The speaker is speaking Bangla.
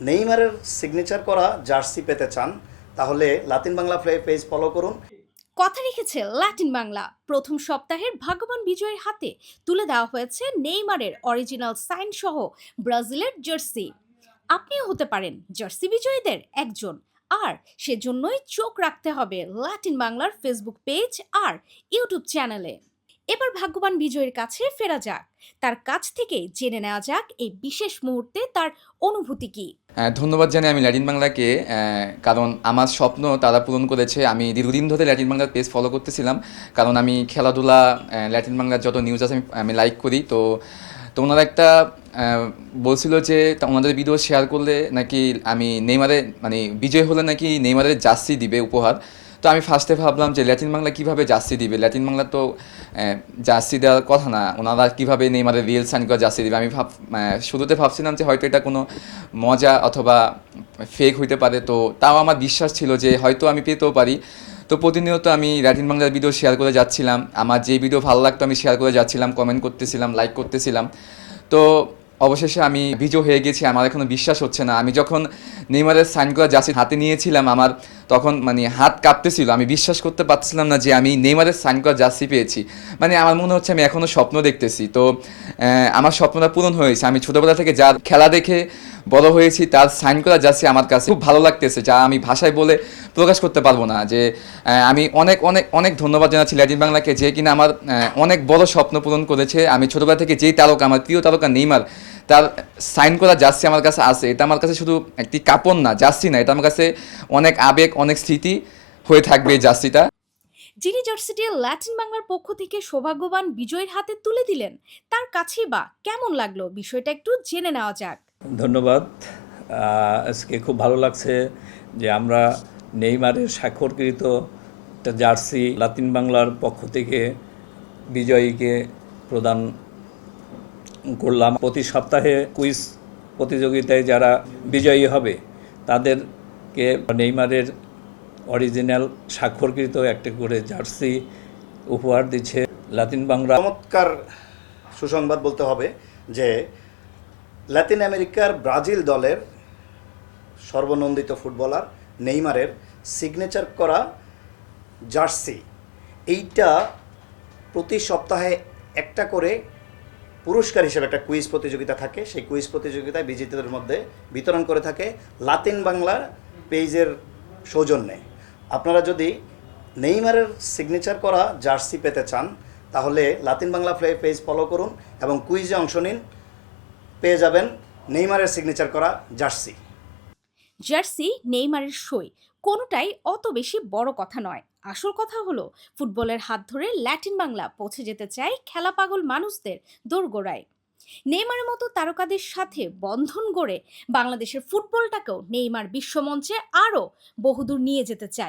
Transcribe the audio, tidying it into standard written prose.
নেইমারের সিগনেচার করা জার্সি পেতে চান তাহলে লাতিন বাংলা পেজ ফলো করুন। কথা রেখেছে ল্যাটিন বাংলা। প্রথম সপ্তাহের ভাগ্যবান বিজয়ের হাতে তুলে দেওয়া হয়েছে নেইমারের অরিজিনাল সাইন সহ ব্রাজিলের জার্সি। আপনিও হতে পারেন জার্সি বিজয়ীদের একজন। আর সেজন্যই চোখ রাখতে হবে ল্যাটিন বাংলার ফেসবুক পেজ আর ইউটিউব চ্যানেলে। এবার ভাগ্যবান বিজয়ের কাছে ফেরা যাক, তার কাছ থেকে জেনে নেওয়া যাক এই বিশেষ মুহূর্তে তার অনুভূতি কি। ধন্যবাদ জানাই আমি ল্যাটিন বাংলাকে, কারণ আমার স্বপ্ন তারা পূরণ করেছে। আমি দীর্ঘদিন ধরে ল্যাটিন বাংলার পেজ ফলো করতেছিলাম, কারণ আমি খেলাধুলা, ল্যাটিন বাংলার যত নিউজ আছে আমি লাইক করি। তো তো ওনারা একটা বলছিল যে ওনাদের ভিডিও শেয়ার করলে নাকি আমি নেইমারে মানে বিজয় হলে নাকি নেইমারের জার্সি দিবে উপহার। তো আমি ফার্স্টে ভাবলাম যে ল্যাটিন বাংলা কীভাবে জার্সি দিবে, ল্যাটিন বাংলা তো জার্সি দেওয়ার কথা না, ওনারা কীভাবে নেইমারের রিয়েল সাইন করা জার্সি দিবে। আমি শুরুতে ভাবছিলাম যে হয়তো এটা কোনো মজা অথবা ফেক হইতে পারে। তো তাও আমার বিশ্বাস ছিল যে হয়তো আমি পেতেও পারি। তো প্রতিনিয়ত আমি ল্যাটিন বাংলার ভিডিও শেয়ার করে যাচ্ছিলাম, আমার যে ভিডিও ভালো লাগতো আমি শেয়ার করে যাচ্ছিলাম, কমেন্ট করতেছিলাম, লাইক করতেছিলাম। তো অবশেষে আমি বিজয় হয়ে গেছি। আমার এখনও বিশ্বাস হচ্ছে না। আমি যখন নেইমারের সাইন করা জার্সি হাতে নিয়েছিলাম, আমার তখন মানে হাত কাঁপতেছিল। আমি বিশ্বাস করতে পারছিলাম না যে আমি নেইমারের সাইন করা জার্সি পেয়েছি। মানে আমার মনে হচ্ছে আমি এখনও স্বপ্ন দেখতেছি। তো আমার স্বপ্নটা পূরণ হয়েছে। আমি ছোটোবেলা থেকে যার খেলা দেখে বড় হয়েছি তার সাইন করা জার্সি আমার কাছে খুব ভালো লাগতেছে, যা আমি ভাষায় বলে প্রকাশ করতে পারবো না। যে আমি অনেক অনেক অনেক ধন্যবাদ জানাচ্ছি ল্যাটিন বাংলাকে, যে কিনা আমার অনেক বড় স্বপ্ন পূরণ করেছে। আমি ছোটোবেলা থেকে যেই তারকা, আমার প্রিয় তারকা নেইমার, তার সাইন করা জার্সি আমার কাছে আছে। এটা আমার কাছে শুধু একটি কাপড় না, জার্সি না, এটা আমার কাছে অনেক আবেগ, অনেক স্মৃতি হয়ে থাকবে এই জার্সিটা। যিনি জার্সিটি ল্যাটিন বাংলার পক্ষ থেকে সৌভাগ্যবান বিজয়ের হাতে তুলে দিলেন, তার কাছেই বা কেমন লাগলো বিষয়টা একটু জেনে নেওয়া যাক। ধন্যবাদ। আজকে খুব ভালো লাগছে যে আমরা নেইমারের স্বাক্ষরকৃত একটা জার্সি লাতিন বাংলার পক্ষ থেকে বিজয়ীকে প্রদান করলাম। প্রতি সপ্তাহে কুইজ প্রতিযোগিতায় যারা বিজয়ী হবে তাদেরকে নেইমারের অরিজিনাল স্বাক্ষরকৃত একটা করে জার্সি উপহার দিচ্ছে লাতিন বাংলা। চমৎকার সুসংবাদ বলতে হবে যে লাতিন আমেরিকার ব্রাজিল দলের সর্বনন্দিত ফুটবলার নেইমারের সিগনেচার করা জার্সি, এইটা প্রতি সপ্তাহে একটা করে পুরস্কার হিসেবে একটা কুইজ প্রতিযোগিতা থাকে। সেই কুইজ প্রতিযোগিতায় বিজেতাদের মধ্যে বিতরণ করে থাকে লাতিন বাংলা পেজের সৌজন্যে। আপনারা যদি নেইমারের সিগনেচার করা জার্সি পেতে চান তাহলে লাতিন বাংলা পেজ ফলো করুন এবং কুইজে অংশ নিন, পেয়ে যাবেন নেইমারের সিগনেচার করা জার্সি। জার্সি, নেইমারের সই, কোনোটাই অত বেশি বড় কথা নয়। আসল কথা হলো ফুটবলের হাত ধরে ল্যাটিন বাংলা পৌঁছে যেতে চায় খেলা পাগল মানুষদের দোরগোড়ায়। নেইমারের মতো তারকাদের সাথে বন্ধন গড়ে বাংলাদেশের ফুটবলটাকেও নেইমার বিশ্বমঞ্চে আরও বহুদূর নিয়ে যেতে চায়।